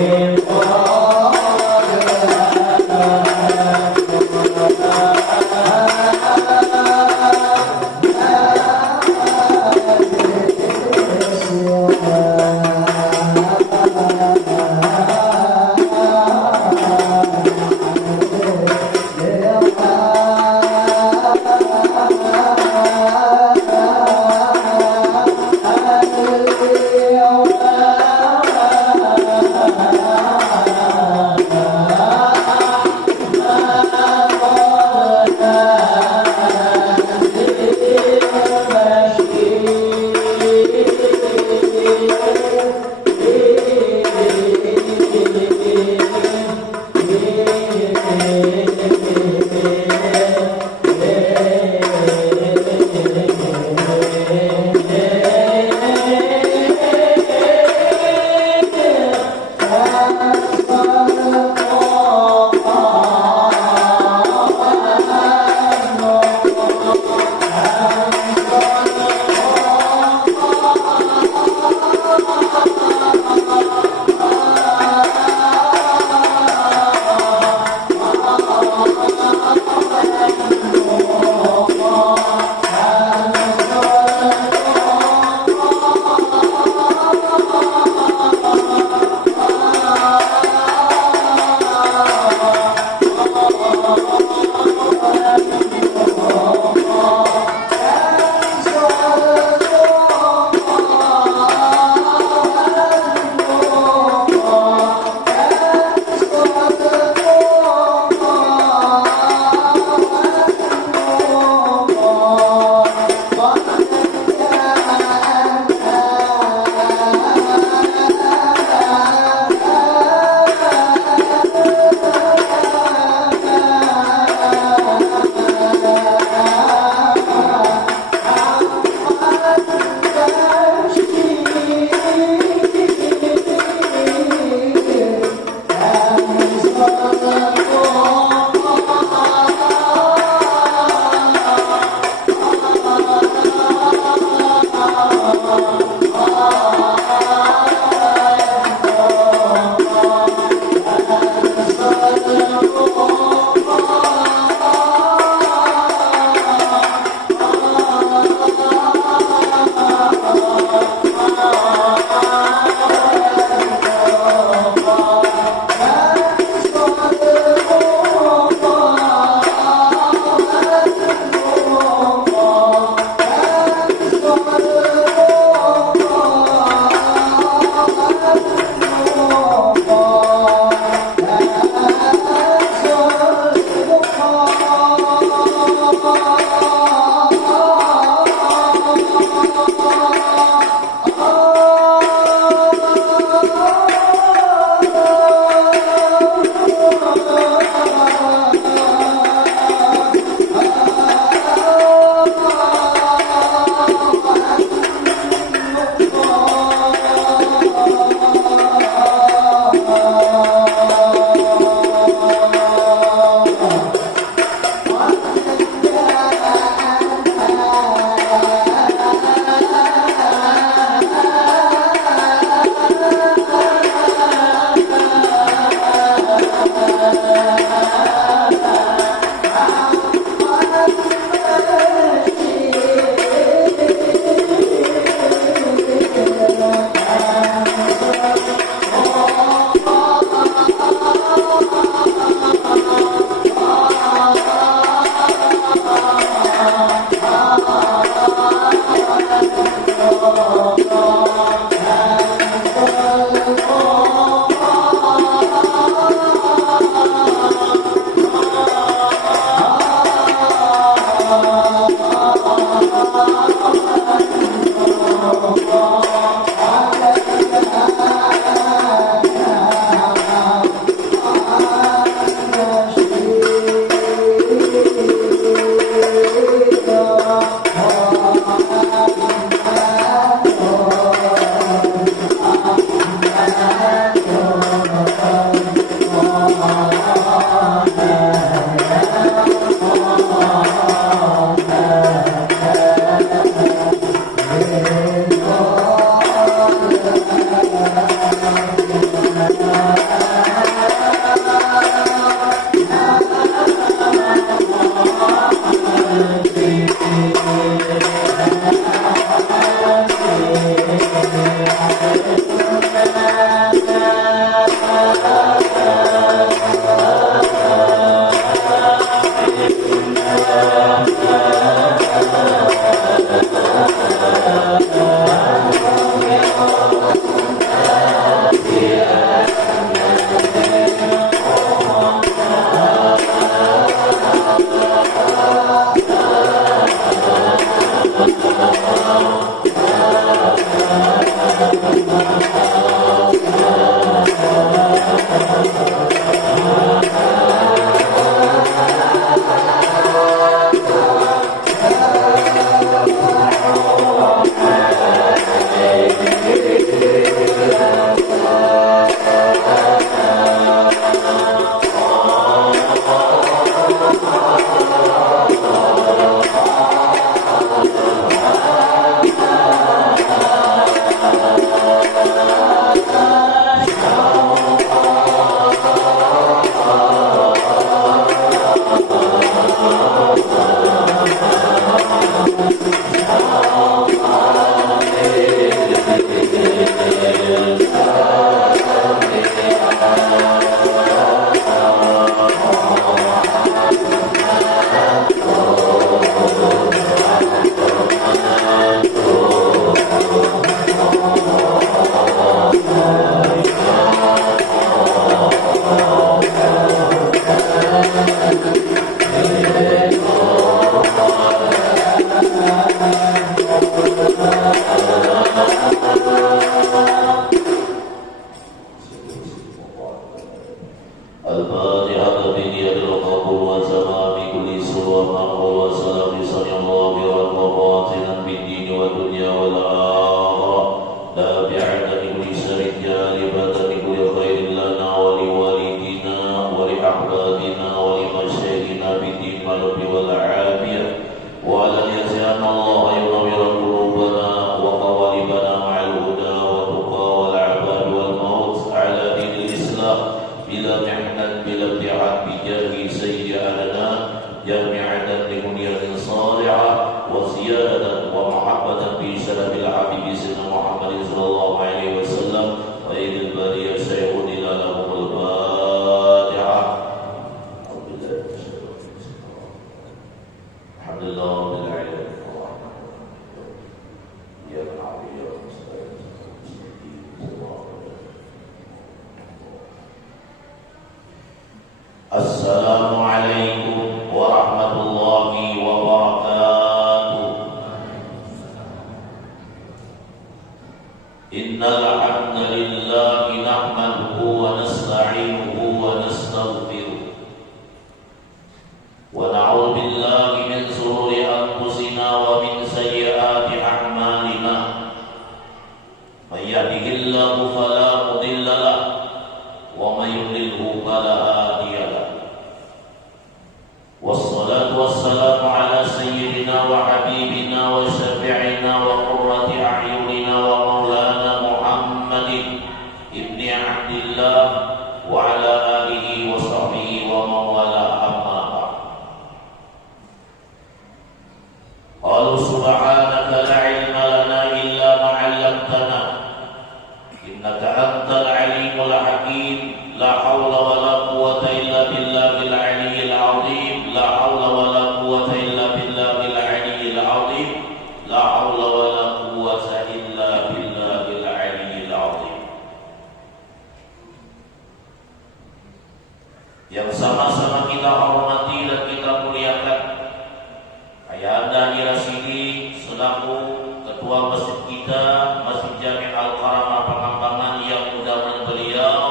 Hãy subscribe cho kênh Ghiền Mì Gõ để không bỏ lỡ Assalamualaikum warahmatullahi wabarakatuh. Innal hamdalillah nahmaduhu wa nasta'inuhu wa nastaghfiruh wa na'udzu billahi min shururi anfusina wa min sayyiati a'malina. May yahdihillahu fala mudilla lahu wa may yudlilhu fala hadiya lahu. Wassalatu wassalamu ala sayyidina wa habibina wa syafi'ina wa qurrati a'yunina wa maulana Muhammadin ibni Abdillah wa ala alihi wa sahbihi wa mawala amma ba'd. Qalu subhanaka la ilma lana illa ma 'allamtana innaka antal alimul hakim. La haula wa la quwwata illa billahil aliyyil 'azim. La haula wa la quwwata illa billahil aliyyil 'azim. La haula wa la quwwata illa billahil aliyyil 'azim. Yang sama-sama kita hormati dan kita muliakan Ayahanda Haji Rasidi selaku ketua masjid kita, Masjid Jami' Al-Karamah Pangambangan, yang mudah-mudahan beliau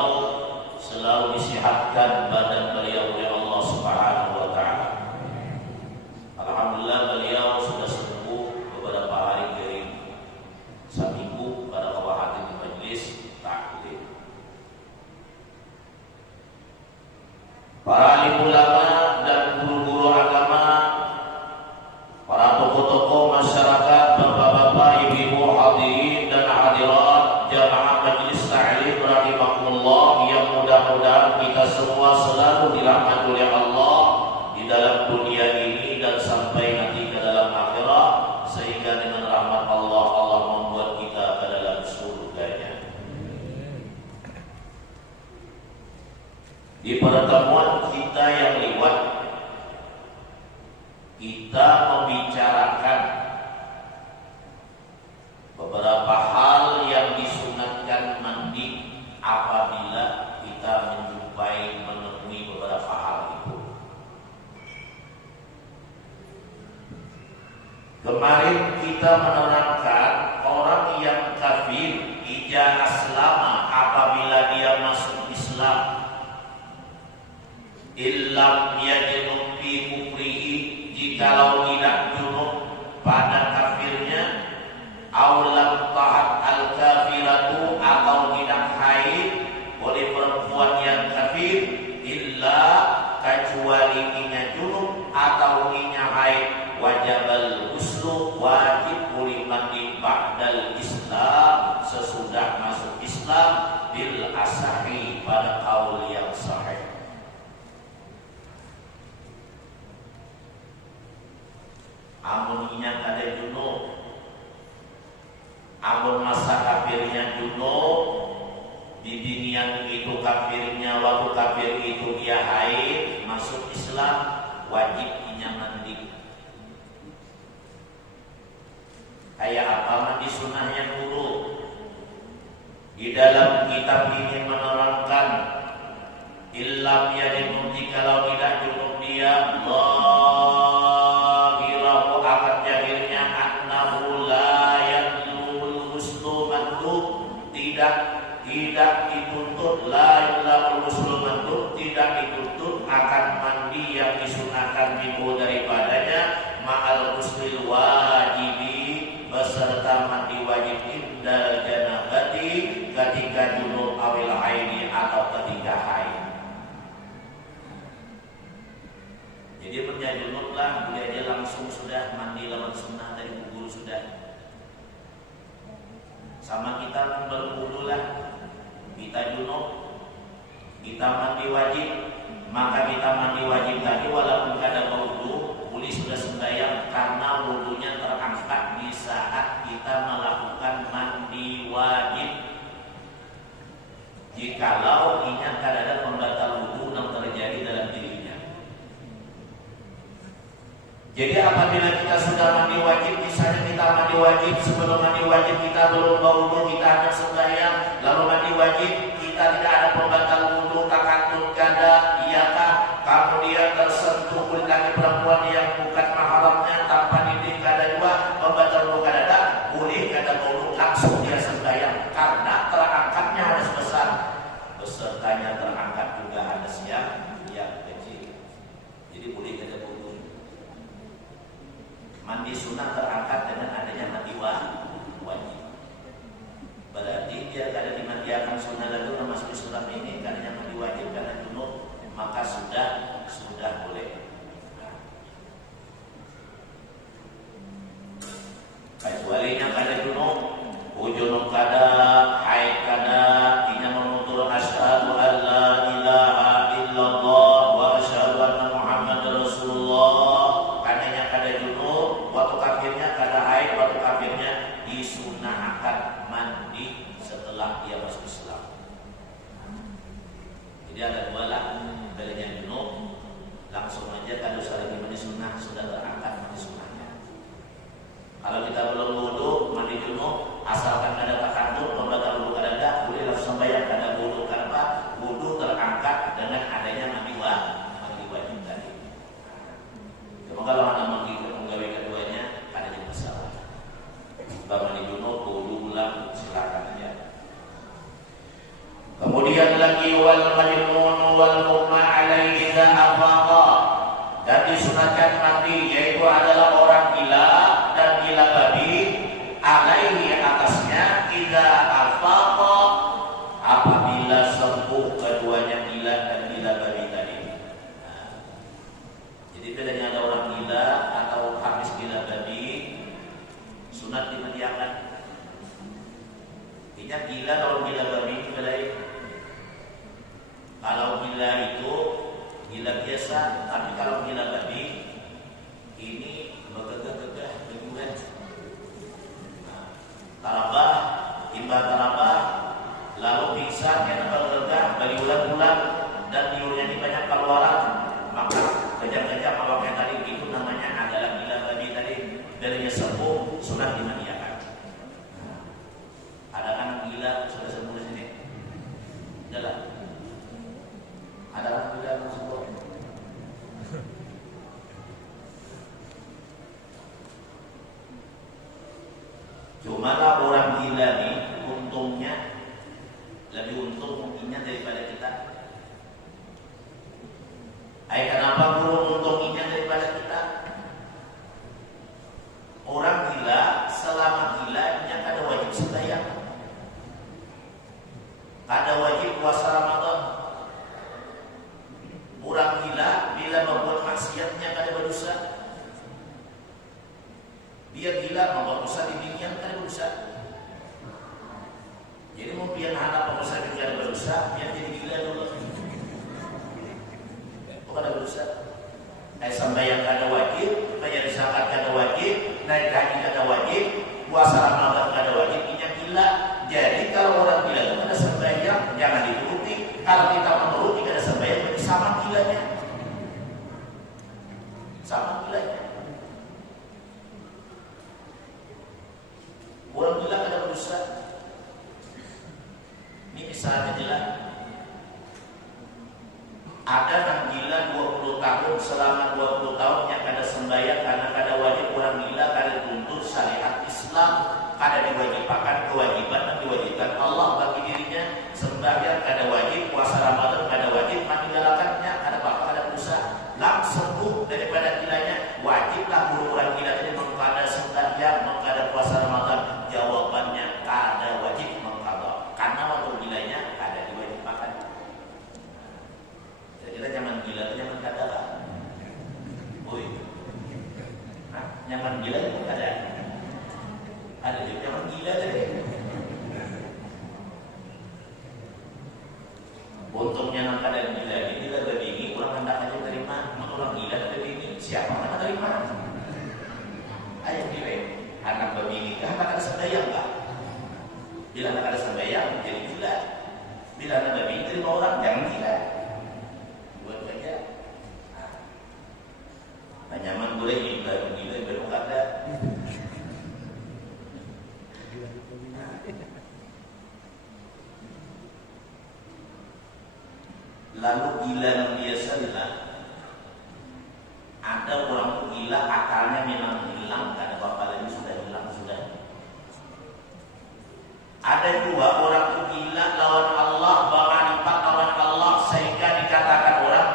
selalu disihatkan badan beliau oleh Allah Subhanahu wa taala. Alhamdulillah beliau sudah sembuh beberapa hari dari seminggu pada kawahatin di majelis taklim. Para alim ulama dan guru-guru agama, para tokoh-tokoh masyarakat, bapak-bapak, ibu-ibu, hadirin dan hadirat jamaah majelis taklim rahimakumullah yang mudah-mudahan kita semua selalu dirahmati oleh Allah di dalam dunia ini dan sampai nanti ke dalam akhirat, sehingga dengan rahmat Allah, Allah membuat kita ke dalam surganya. Di pertemuan kita yang lewat, kita membicarakan beberapa hal yang disunatkan mandi apabila kita menemui beberapa hal itu. Kemarin kita menerangkan orang yang kafir ija aslama, apabila dia masuk Islam, illam yajnub fi kufrihi, jikalau tidak junub pada kafirnya, aulam tahat al kafiratu, atau tidak haid oleh perempuan yang kafir, illa kecuali inya junub atau inya haid, wajibal ghuslu, wajib boleh mandi ba'dal Islam, sesudah masuk Islam, bil asahi, pada kaul yang sahih. Amun inya kada junub, amun masa kafirnya junub, di dunia itu kafirnya, waktu kafir itu dia haid, masuk Islam, wajib inya mandi. Kayak apa mandi sunnahnya dulu? Di dalam kitab ini menerangkan, illam yajnub, jikalau tidak junub dia, zahirahu, akad jahilnya, annahu la yadlul ghuslu mandub, tidak dituntut, la yadlul ghuslu mandub, tidak dituntut akan mandi yang disunahkan minhu daripadanya, ma'al ghuslil wajibi, beserta mandi wajib indal janabati, ketika junub awil haidi, atau ketika haid. Jadi berjunub lah, boleh aja langsung sudah mandi lawan sunnah dari guru sudah. Sama kita berwudu lah, kita junub, kita mandi wajib, maka kita mandi wajib tadi walaupun kada berwudu, boleh sudah sembahyang, karena wudunya terangkat di saat kita melakukan mandi wajib. Jikalau ingat kada ada pembatal wudu yang terjadi dalam dirinya. Jadi apabila kita sudah mandi wajib, misalnya kita mandi wajib, sebelum mandi wajib kita belum berwudu, kita hanya sembahyang, lalu mandi wajib, kita tidak ada pembatal wudu, takatun kada, iyakah, kemudian tersentuh kulit laki perempuan yang bukan mahramnya tanpa didik, kada juga pembatal wudu kada ada, boleh kada wudu, langsung dia sembahyang, karena terangkatnya hadas besar, besertanya terangkat juga hadas yang kecil. Jadi boleh kada wudu. Mandi sunnah terangkat dengan adanya mandi wajib. Berarti dia kada dimandiakan sunnah lalu masuk Islam ini, karena mandi wajib karena junub, maka sudah boleh. Kecualinya kada junub, junub kada, haid kada, inya menutur asyhadu an la ilaha illallah wa asyhadu anna Muhammadar Rasulullah, karena kada junub, waktu kafirnya kada haid, waktu kafirnya disunahkan mandi setelah dia masuk Islam. Jadi ada dua lah, bedanya junub, langsung aja kalau saling mandi sunnah sudah terangkat mandi sunnahnya. Kalau kita belum wudu, mandi junub, asalkan ada takandun, pembatal wudu kada ada, boleh langsung sembahyang, kada wudu, karena wudu terangkat dengan adanya mandi wajib tadi. Cuma kalau anda menggawe keduanya, ada yang masalah. Mandi junub, wudu ulang, silakan aja. Kemudian lagi wal majnun wal mughma alaihi idza afaqa, dan disunatkan mandi, yaitu adalah orang gila dan gila babi, alaihi atasnya, idza afaqa, apabila sembuh keduanya, gila dan gila babi tadi. Jadi bedanya ada orang gila atau habis gila babi, sunat dimandiakan. Ingat gila kalau gila babi itu beda. Kalau gila itu gila biasa, tapi kalau gila babi ini begegah-gegah beguan. Tarabah, imbah tarabah, lalu pingsan karena begegah bagi bulan-bulan dan liurnya ini banyak keluaran, maka kejam-kejam awaknya tadi itu namanya adalah gila babi tadi. Darinya sembuh sudah dimaniakan. Ada kan gila sudah sembuh di sini? Adalah. Ada kan gila yang sembuh? Cuma lah orang gila nih untungnya lebih untung mungkinnya daripada kita. Kenapa guru untunginya daripada kita? Orang gila selama gilanya kada wajib sembahyang, kada wajib puasa Ramadan. Orang gila bila membuat maksiatnya kada berdosa. Dia gila membuat dosa di dunia kada berdosa. Jadi mau biar anak pengusaha juga kada berdosa, biar jadi gila dulu. Bukan ada berdosa. Sembahyang kada wajib, bayar zakat kada wajib, naik haji kada wajib, puasa Ramadan kada wajib, ini gila. Jadi kalau orang gila itu kada sembahyang jangan dituruti. Kalau kita menuruti kada sembahyang berarti sama gilanya. Sama gilanya. Orang gila kada berdosa. Ini misalnya jelas. Ada yang gila 20 tahun, selama 20 tahun yang kada sembahyang karena kada wajib. Orang gila kada tuntut syariat Islam, kada diwajibkan kewajiban dan diwajibkan Allah bagi dirinya. Sembahyang kada wajib, puasa Ramadan kada wajib, meninggalkannya kada apa-apa, kada dosa. Langsung sembuh daripada gilanya. Wajiblah guru orang gila ini mengkada sembahyang, mengkada puasa Ramadan. Jawabannya kada wajib mengkada, karena waktu gilanya kada diwajibkan. Kita zaman gila itu zaman kada lah. Woi. Nyaman gila itu kada. Ada juga zaman gila tadi. Untungnya nang kada gila ini kada bingi orang hendak aja terima. Mak orang gila kada bingi. Siapa yang terima? Ayo gila. Anak babingi kan kada sembahyang kah? Bila anak kada sembahyang jadi gila. Bila anak babingi terima orang jangan gila. Nyaman boleh gila baru kada. Lalu gila yang biasa lah. Ada orang tuh gila akalnya memang hilang, kada apa-apa lagi sudah hilang sudah. Ada juga orang tuh gila lawan Allah, bermanfaat lawan Allah sehingga dikatakan orang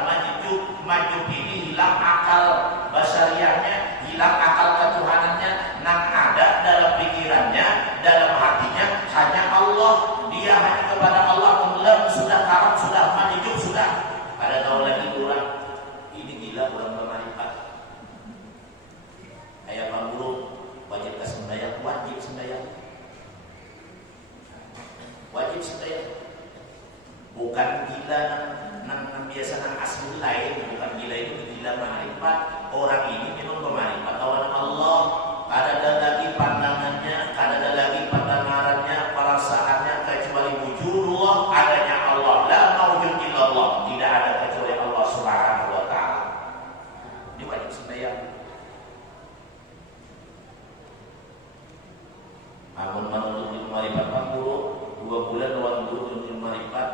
maju ini hilang akal basariahnya, hilang akal ketuhanannya, nang ada dalam pikirannya, dalam hatinya hanya Allah. Dia hanya kepada Allah tenggelam, sudah karam, sudah mati hidup, sudah. Pada tahu lagi orang ini gila, orang bermanfaat. Ayah Pak Guru wajib sembahyang, wajib sembahyang, wajib sembahyang. Bukan gila nang biasa nang asli lain, bukan gila itu gila makrifat. Orang ini memang bermakrifat lawan Allah. Kada ada lagi pandangannya, kada ada lagi pendengarannya, perasaannya kecuali wujudullah, adanya Allah. La mawjud illallah, tidak ada kecuali Allah Subhanahu wa taala. Ini wajib sembahyang. Amun menuntut ilmu marifat Pak Guru 2 bulan lawan guru ilmu marifat,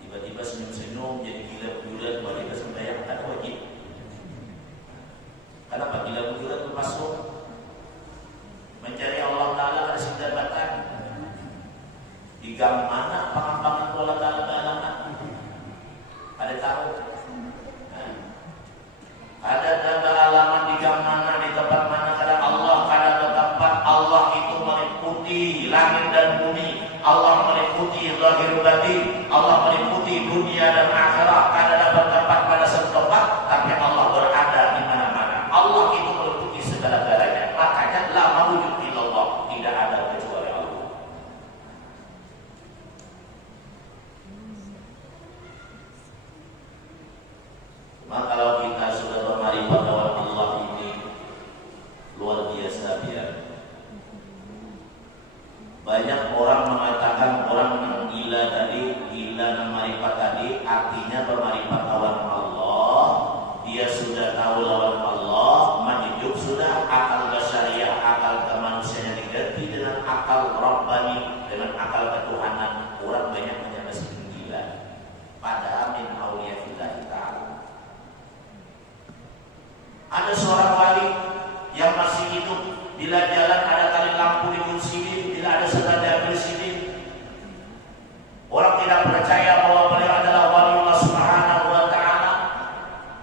tiba-tiba senyum-senyum jadi gila bulan, tiba-tiba sembahyang kada wajib. Kenapa gila bulan itu masuk? artinya bermarifat lawan Allah, dia sudah tahu lawan Allah, hidup sudah akal basyariah, akal kemanusiaan diganti dengan akal Rabbani, dengan akal ketuhanan. Orang banyak menyangka gila, padahal min auliyatillah ta'ala. Ada seorang wali yang masih hidup, bila jalan ada tali lampu di kursi, bila ada senada presiden. Orang tidak percaya bahwa beliau adalah wali Allah Subhanahu wa ta'ala.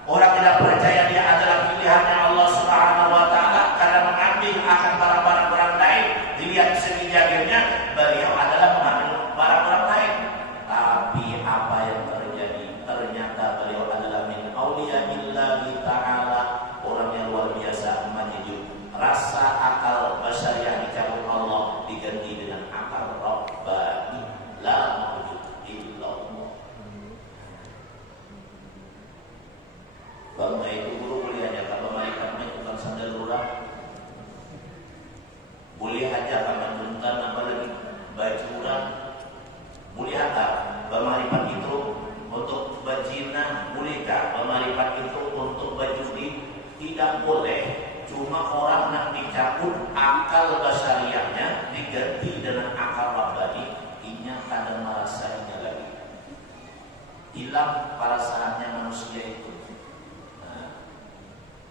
Orang tidak percaya dia adalah pilihannya Allah Subhanahu wa ta'ala karena mengambil akan barang-barang lain. Dilihat segi jagirnya, beliau adalah mengambil barang-barang lain. Tapi apa yang terjadi? Ternyata beliau adalah min auliya'illahi ta'ala, orang yang luar biasa menhidup. Rasa akal basyariah dicabut Allah, diganti dengan akal Rabbani. La mawjud illallah. Bangga itu guru kuliahnya, kalau malaikatnya bukan sandal lurah, boleh aja kalau menurunkan apa lagi baju orang, boleh aja. Bermarifat itu untuk bajina, bolehkah? Bermarifat itu untuk baju tidak boleh. Cuma orang nak dicabut akal basyariahnya, diganti dengan akal Rabbani, inya kadang merasanya lagi. Hilang perasaannya manusia itu.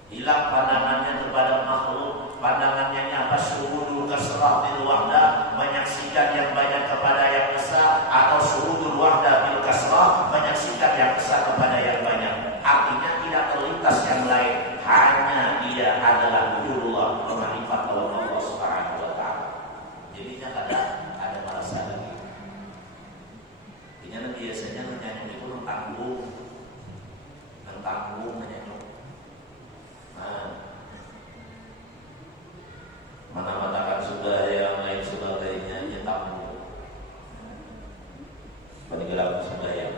Hilang pandangannya kepada makhluk. Pandangannya apa? Suhudul kasratil wahdah, menyaksikan yang banyak kepada yang besar, atau suhudul wahdah bil kasrah, menyaksikan yang besar kepada yang banyak. Artinya tidak terlintas yang lain, hanya dia adalah wujudullah, bermarifat lawan Allah Subhanahu wa ta'ala. Jadinya ada merasa lagi. Ini biasanya menyanyi itu tanggung menyanyi. Mana matakan sudah yang lain sebagainya, dia tanggung. Peninggalan sudah yang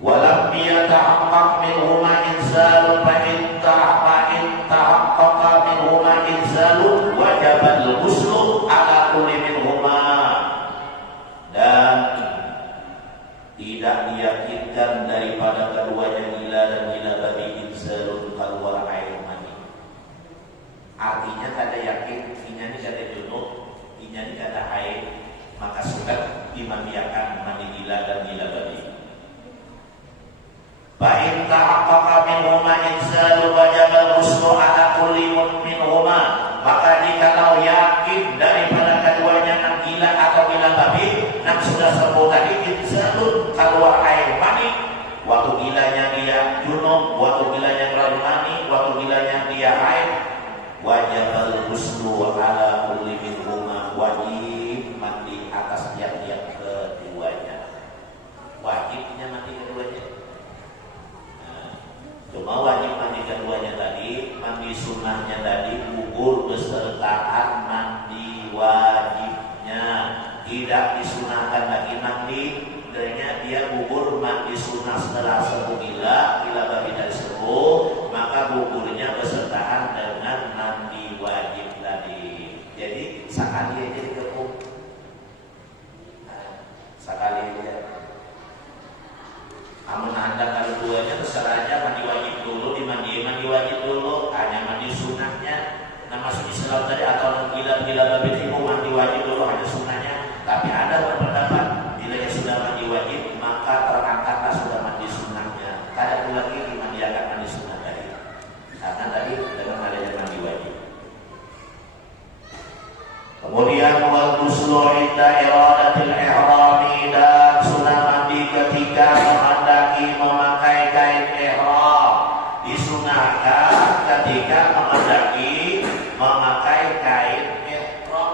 walam yatahaqqaq minhuma inzalun fa in tahaqqaqa minhuma inzalun wajaba al-ghuslu ala kulli minhuma. Dan tidak diyakinkan daripada keduanya gila dan gila babi inzalun keluar air mani. Artinya kada yakin inya ni kada junub, inya ni kada haid, maka sudah dimandiakan mandi gila dan gila babi. Fa'in ta'aqqaqa minhuma inzalu wajaba al-ghuslu ala kulli minhuma. Maka jikalau yakin daripada keduanya nak gila atau gila babi, nak sudah sembuh tadi inzalu keluar air mani, waktu gilanya dia junub, waktu gilanya keluar mani, waktu gilanya dia haid, wajaba al-ghuslu ala kulli minhuma, wajib mandi atas tiap-tiap keduanya. Wajibnya mandi keduanya. Cuma wajib mandi keduanya tadi, mandi sunnahnya tadi gugur besertaan mandi wajibnya. Tidak disunahkan lagi mandi, dengan dia gugur mandi sunnah setelah sembuh gila babi dari sembuh, maka gugurnya besertaan dengan mandi wajib tadi. Jadi sekali aja digepung, sekali aja. Amun anda kalau duanya terserah aja, mandi wajib dulu, mandi wajib dulu, hanya mandi sunnahnya. Nah masuk Islam tadi atau gila babi itu mandi wajib dulu, hanya sunnahnya. Tapi ada berpendapat bila dia sudah mandi wajib, maka terangkatlah sudah mandi sunnahnya. Kada pula lagi dimandiakan mandi sunnah tadi, karena tadi dengan adanya mandi wajib. Kemudian wal ghuslu inda iradatil ihrami, dan sunnah mandi ketika memakai kain ihram. Disunahkan ketika memakai kain ihram.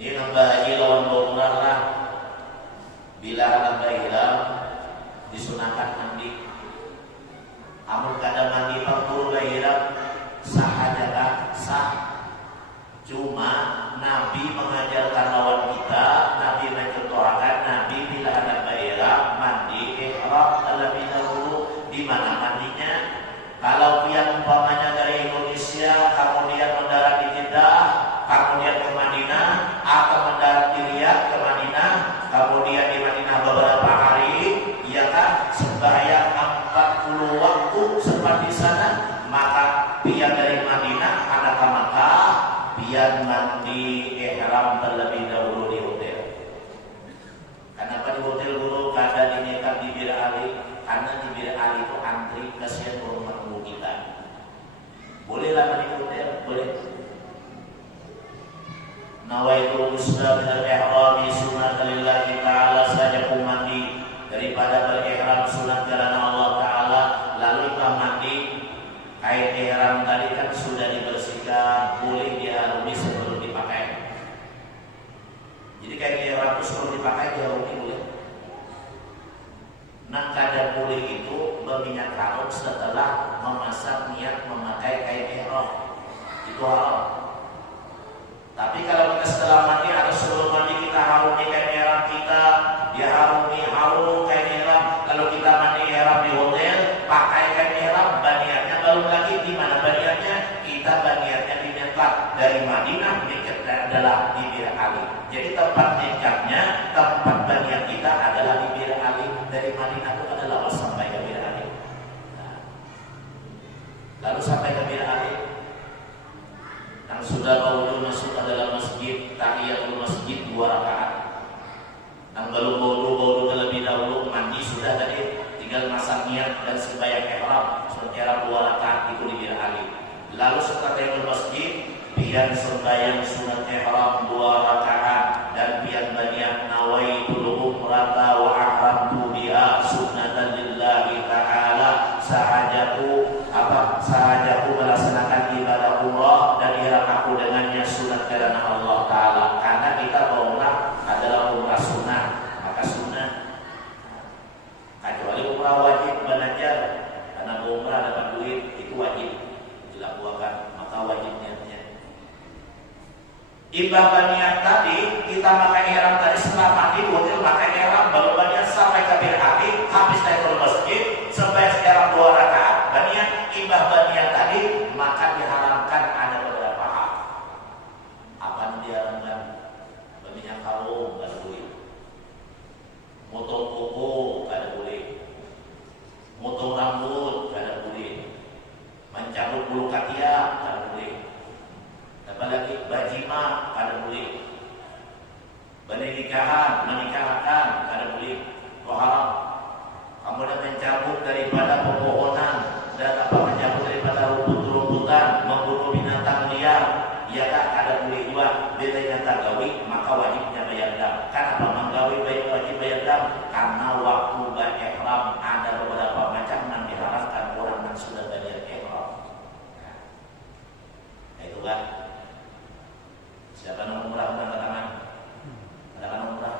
Ini nambah haji lawan umrah lah. Bila nambah ihram disunahkan mandi. Amun kada mandi pangkur ihram sah aja kan? Sah. Cuma Nabi mengajarkan lawan kita, Nabi mencontohkan berminyak harum setelah memasang niat memakai kain ihram. Itu haram. Tapi kalau kita setelah mandi atau sebelum mandi kita harumi kain ihram kita, dia harum kain ihram. Kalau kita mandi ihram di hotel, pakai kain ihram, baniatnya baru lagi di mana baniatnya? Kita baniatnya di Mekah dari Madinah mikatnya adalah di Bir Ali. Jadi tempat mikatnya, tempat baniat kita adalah di Bir Ali. Dari Madinah itu adalah sampai ke Bir Ali. Nah, lalu sampai ke Bir Ali, yang sudah baru masuk ke dalam masjid, tahiyatul masjid 2 rakaat. Yang belum baru terlebih dahulu mandi sudah tadi, tinggal masang niat dan sembahyang ihram sementara 2 rakaat itu di Bir Ali. Lalu setelah tahiyatul masjid, pian sembahyang sunat ihram 2 rakaat dan pian baniat nawaitul umrata wa ahramtu biha sunnatan lillahi ta'ala. Sahajaku melaksanakan ibadah umrah dan ihram aku dengannya sunat karena Allah Ta'ala. Karena kita umrah adalah umrah sunnah, maka sunnah. Kecuali umrah wajib belajar, karena umrah dapat duit itu wajib dilakukan, maka wajibnya. Ibadah niat tadi kita pakai ihram tadi setelah mandi hotel pakai ihram baru baniat sampai ke Bir Ali, habis tahiyatul masjid sampai ihram 2 rakaat baniat ibadah niat tadi, maka diharamkan ada beberapa hal. Apa yang diharamkan? Berminyak harum kada boleh, motong kuku kada boleh, motong rambut kada boleh, mencabut bulu ketiak kada boleh. Apalagi bajima kada boleh, menikahkan kada boleh, itu haram. Kemudian mencabut daripada pepohonan dan mencabut daripada rumput-rumputan, membunuh binatang liar, ia kada boleh juga. Bedanya tagawi maka wajibnya bayar dam. Kenapa menggawi wajib bayar dam? Karena waktu ihram ada beberapa macam yang diharamkan orang yang sudah bayar ihram. Nah, itu kan. Siapa yang umrah angkat tangan? Ada kan umrah?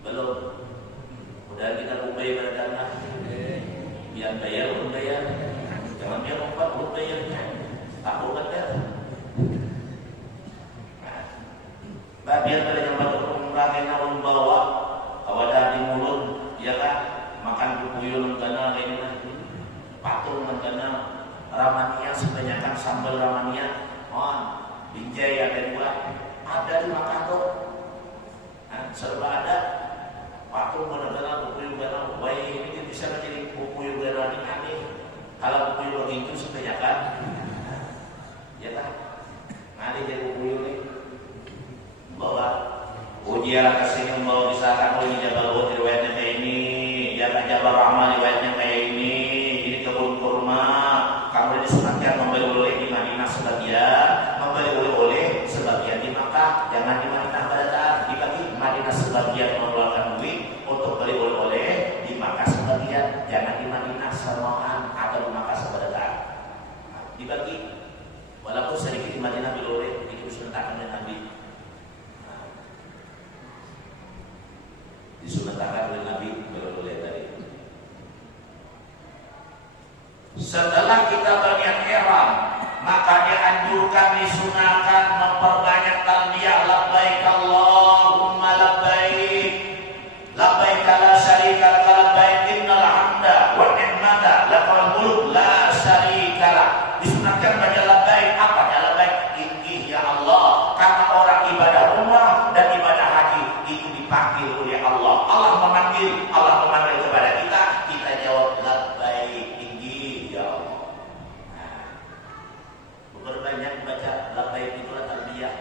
Belum. Udah kita ubay berdanah. Biar bayar, belum bayar. Jangan biar umpat belum bayarnya. Tak boleh bayar. Nah, biar pada yang baru umrah kena membawa kawadah di mulut, ya kan? Makan bubuyun kena kayak ini, patung kena ramania sebanyakan sambal ramania. Binjai ada 2, ada di Makassar, serba ada. Patung benar-benar buku benar, bayi ini bisa menjadi buku benar ini aneh. Kalau buku begitu sebanyakan, ya kan? Nanti jadi buku ini bawa ujian kesini membawa misalkan ini Jabal riwayatnya kayak ini, jangan Jabal Rahman riwayatnya kayak ini kebun kurma, kamu disunatkan membeli oleh di Madinah sebagian, membeli oleh-oleh sebagian di Makkah, jangan di Madinah pada saat dibagi Madinah sebagian mengeluarkan duit untuk beli oleh-oleh, di Makkah sebagian, jangan di Madinah samaan atau di Makkah pada saat dibagi, walaupun sedikit di Madinah beli oleh itu disunatkan oleh Nabi, disunatkan oleh Nabi beli oleh tadi. Setelah kita berniat ihram, maka dianjurkan disunahkan memperbanyak talbiyah labbaik Allahumma labbaik, labbaik la syarika lak labbaik innal hamda wa ni'mata lakal mulk la syarika lak. Disunahkan baca labbaik. Apa ya labbaik? Ini ya Allah, karena orang ibadah umrah dan ibadah haji itu dipanggil oleh Allah. Allah memanggil kepada kita, kita jawab labbaik. Berbanyak baca labbaik itulah talbiyah.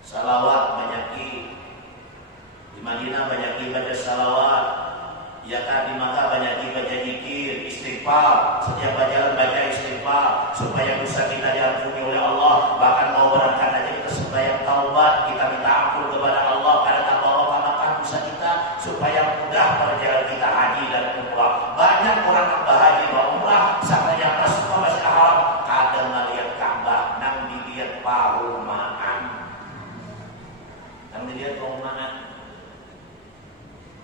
Salawat banyaki. Di Madinah banyaki baca salawat. Ya kan, di Makkah banyaki baca zikir, istighfar. Setiap jalan baca istighfar supaya dosa kita diampuni oleh Allah. Bahkan mau berangkat aja kita sembahyang taubat, kita minta ampun kepada Allah karena tak bawa makan dosa kita supaya mudah perjalanan kita haji dan umrah. Banyak orang yang berhaji dan umrah sampai yang masuk ke Masjidil Haram kadang melihat Ka'bah, nang dilihat perumahan, nang dilihat perumahan.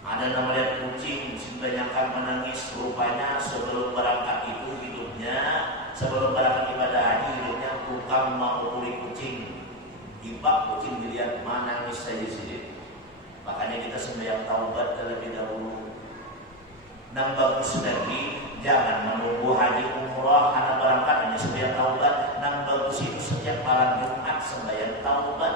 Ada yang melihat kucing, kebanyakan menangis. Rupanya sebelum berangkat itu hidupnya, sebelum berangkat ibadah haji hidupnya tukang mengukuli kucing. Ibak kucing dilihat menangis saja sini. Makanya kita sembahyang taubat terlebih dahulu. Nang bagus lagi, jangan menunggu haji umrah karena berangkat hanya sembahyang taubat. Nang bagus itu setiap malam Jumat sembahyang taubat,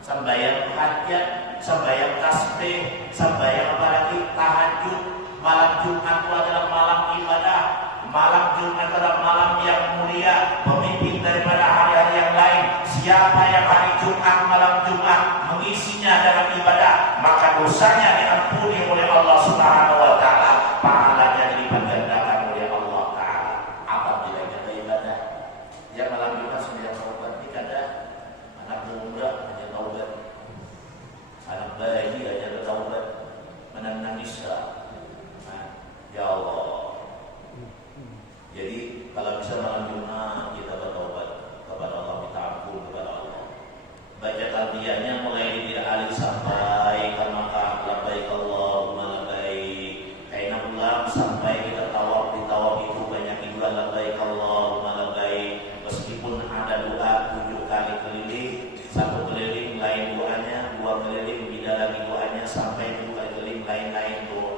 sembahyang hajat, sembahyang tasbih, sembahyang apalagi tahajud. Malam Jumat itu adalah malam ibadah. Malam Jumat adalah malam yang mulia, pemimpin daripada hari-hari yang lain. Siapa yang hari Jumat, malam Jumat mengisinya dengan ibadah, maka dosanya diampuni oleh Allah Subhanahu wa taala, pahalanya dilipat gandakan oleh Allah taala. Apabila kita ibadah, yang malam Jumat sembahyang taubat ini ada anak muda hanya taubat, anak bayi hanya taubat, menangis. Ya Allah. Jadi kalau bisa malam Jumat kita bertobat kepada Allah, minta ampun kepada Allah. Baca talbiyahnya mulai dari alif sampai ke Makkah, labbaik Allahumma labbaik. Kaina ulang sampai kita tawaf, di tawaf itu banyak juga labbaik Allahumma labbaik. Meskipun ada doa 7 kali keliling, 1 keliling lain doanya, 2 keliling beda lagi doanya, sampai 2 keliling lain-lain doanya.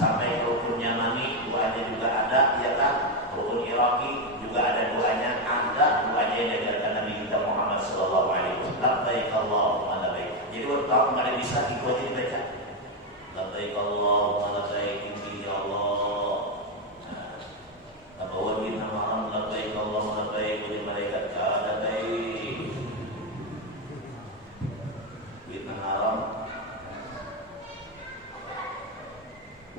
Sampai rukunnya mani doanya juga ada, ya kan? Rukun Iraqi juga ada doanya, ada doanya yang diajarkan Nabi kita Muhammad sallallahu alaihi wasallam. Labbaik Allahumma labbaik. Jadi waktu nggak ada bisa itu aja dibaca. Labbaik Allahumma labbaik ya Allah. Tabawa bin Haram labbaik Allahumma labbaik wa malaikat ada baik. Bin Haram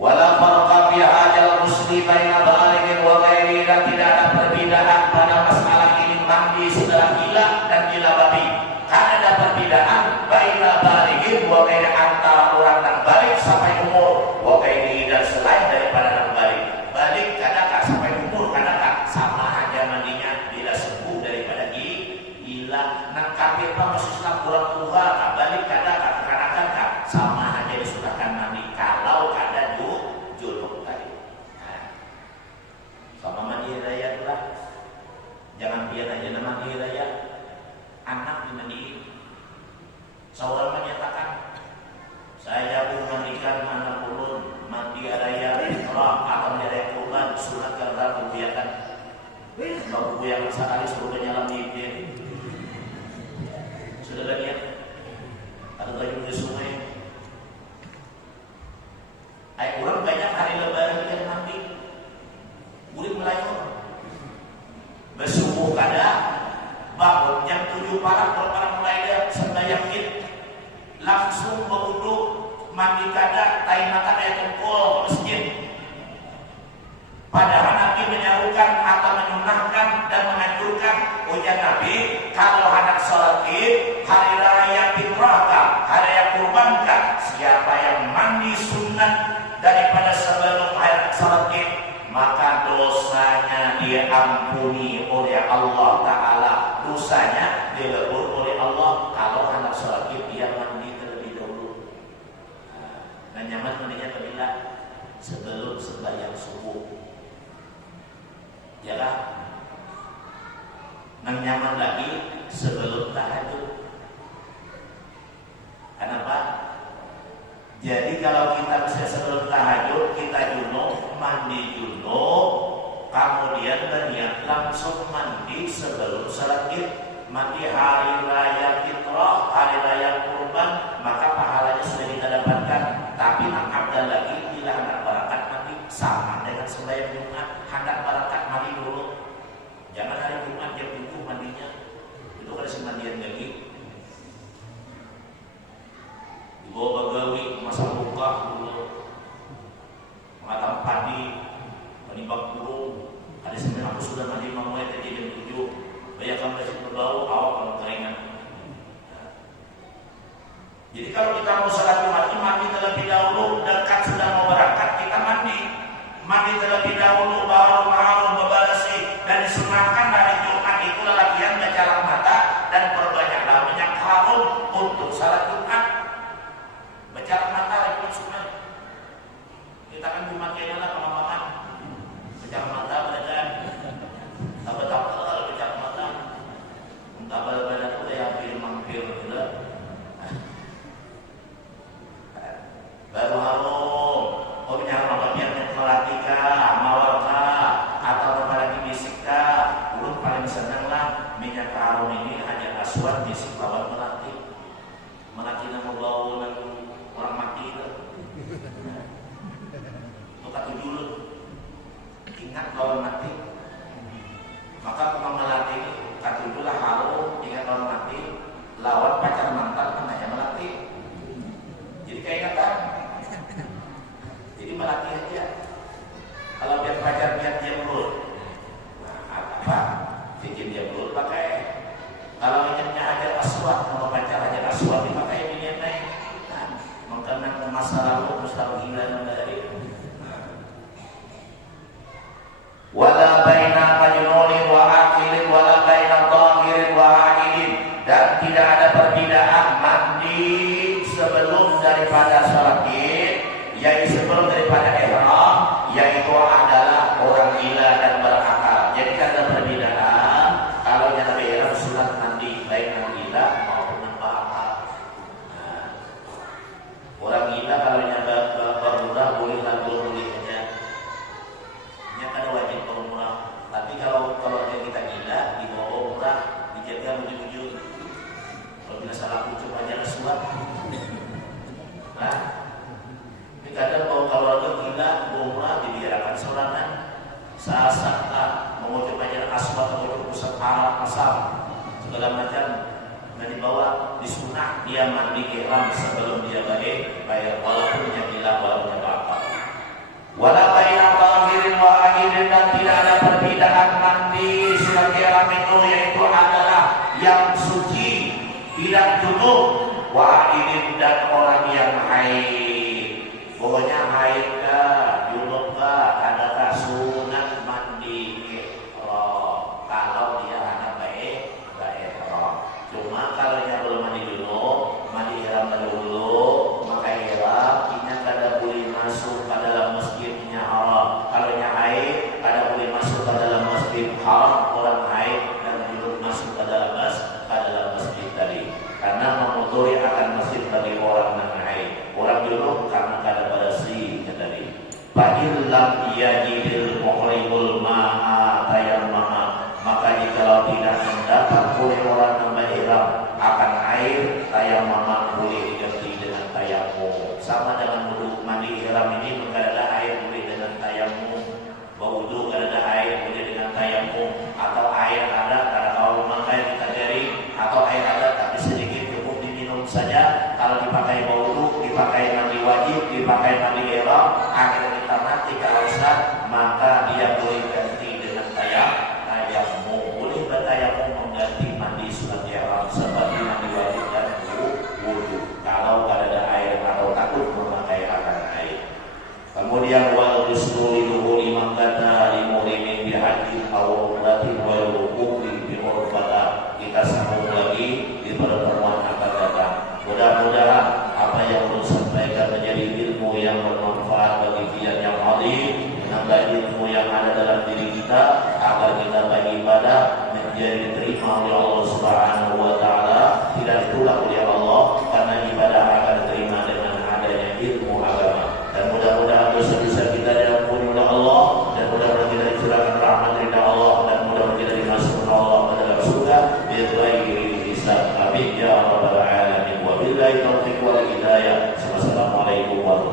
wala farqa fi hajal muslim baina balighin wa ghairi, dan tidak ada perbedaan pada masalah ini mandi setelah gila dan gila babi. Karena ada perbedaan baina balighin wa ghairi, antara orang yang balik sampai umur, wa ghairi dan selain daripada yang balik. Balik kadang-kadang sampai umur, kadang-kadang sama aja mandinya bila sembuh daripada gila. Nang kafir masuk Islam kurang tua, balik kadang-kadang sama aja disunahkan mandi kalau ada junub tadi. Sama mandi raya itulah. Jangan biar aja nama mandi raya. Anak dimandiin. Seorang menyatakan, saya pun mandikan anak ulun mandi raya fitrah atau mandi raya kurban sunat karena kebiakan. Bapak yang sekali suruh menyalam di sudah lihat ada baju di sungai. Orang banyak hari lebaran yang mandi, murid Melayu bersubuh kada bangun jam 7 malam, orang mulai sembahyang id langsung berwudu mandi kada tai makan ayat tengkol ke masjid. Padahal Nabi menyerukan atau menyunahkan dan menganjurkan, ujar Nabi, kalau anak sholat id hari raya fitrah, hari raya kurban, siapa yang mandi sunat daripada sebelum hari sholat id, maka dosanya diampuni oleh Allah Ta'ala, dosanya dilebur oleh Allah. Kalau anak sholat id dia mandi terlebih dahulu. Nah, nyaman mandinya bila sebelum sembahyang subuh, ya kan? Nah, nyaman lagi sebelum tahajud. Kenapa? Jadi kalau kita bisa sebelum tahajud, kita junub, mandi junub, kemudian berniat langsung mandi sebelum salat id, mandi hari raya fitrah, hari raya kurban, maka pahalanya sudah kita dapatkan. Tapi ada lagi bila hendak berangkat mandi sama dengan sembahyang Jumat, hendak berangkat mandi dulu. Jangan hari Jumat jam 7 mandinya, itu kan semandian lagi. Dibawa bagawi masa buka dulu, mengatang padi, menimbang burung. Ada sebenarnya aku sudah mandi mamai tadi jam 7. Banyak kamu masih berbau, awak kamu keringan. Jadi kalau kita mau salat Jumat, mandi terlebih dahulu, dekat sudah mau berangkat kita mandi. Mandi terlebih dahulu baru bebersih, dan disunahkan hari Jumat itu latihan menjalan mata dan perbanyaklah minyak harum untuk salat Jumat. Berjalan mata lagi sunat. Kita masa lalu mustalhilan dari wala baina majnunin wa aqilin wala baina dhahirin wa aqilin, dan tidak ada perbedaan mandi sebelum daripada sholat id, yaitu sebelum daripada ihram, yaitu adalah orang gila dan berakal. Jadi kan ada perbedaan kalau yang Nabi ihram sunat mandi baik yang gila maupun yang berakal. Nah, orang gila kalau yang berumrah boleh lalu boleh aja, yang ada wajib berumrah. Tapi kalau kita gila dibawa umrah dijaga ujung-ujung. Kalau tidak salah ucap aja suat. Nah, kadang kalau orang gila umrah dibiarkan sorangan sasaklah mengucap ajar aswat mengucap pusat haram asal segala macam, dan dibawa disunah dia mandi ihram sebelum dia bayar walaupun yang gila walaupun yang apa. Wala baina dhahirin wa aqilin, dan tidak ada perbedaan mandi sunat ihram itu, yaitu adalah yang suci tidak junub, wa aqilin dan orang yang haid. Pokoknya haid kah, junub kah, adakah sunat mandi ihram kalau dia anak baik ihram. Cuma kalau dia belum mandi junub, mandi ihram dulu, maka ihram ini kada boleh masuk ke dalam masjidnya haram. Kalau dia haid, kada boleh masuk ke dalam masjid haram. Orang haid dan junub masuk ke dalam masjid tadi, karena memuturi akan masjid bagi orang yang haid. Orang junub karena kada bersih tadi. Fa'il lam yajidil muhrimul ma'a tayammama, maka jika tidak mendapat oleh orang yang ihram akan air, tayammama boleh diganti dengan tayammum. Sama dengan wudu, mandi ihram ini kada ada air boleh dengan tayammum. Wudu kada ada air boleh dengan tayammum, atau air ada kada kalau memakai kita jari, atau air ada tapi sedikit cukup diminum saja. Kalau dipakai wudu, dipakai mandi wajib, dipakai mandi ihram, akhirnya kita mati kalau sah, maka dia boleh ganti dengan tayammum. Boleh bertayammum mengganti mandi sunat ihram seperti mandi wajib dan wudu kalau ada air atau takut memakai akan air. Kemudian wal ghuslu liduhuri makkata limuhrimin bihajjin aw umratin wal wuqufi bi urfata. Kita sambung lagi di pertemuan akan datang. Mudah-mudahan apa yang perlu sampaikan menjadi ilmu yang bermanfaat bagi kita yang hadir, menambah ilmu yang ada dalam diri kita, agar kita beribadah menjadi diterima oleh Allah Subhanahu wa taala, tidak ditolak oleh Allah, karena ibadah akan diterima dengan adanya ilmu agama. Dan mudah-mudahan dosa-dosa kita diampuni oleh Allah, dan mudah-mudahan kita dicurahkan rahmat dari Allah, dan mudah-mudahan kita dimasukkan Allah ke dalam surga bi hisab. Amin ya rabbal alamin. Wabillahi taufiq wal hidayah. Wassalamualaikum warahmatullahi wabarakatuh.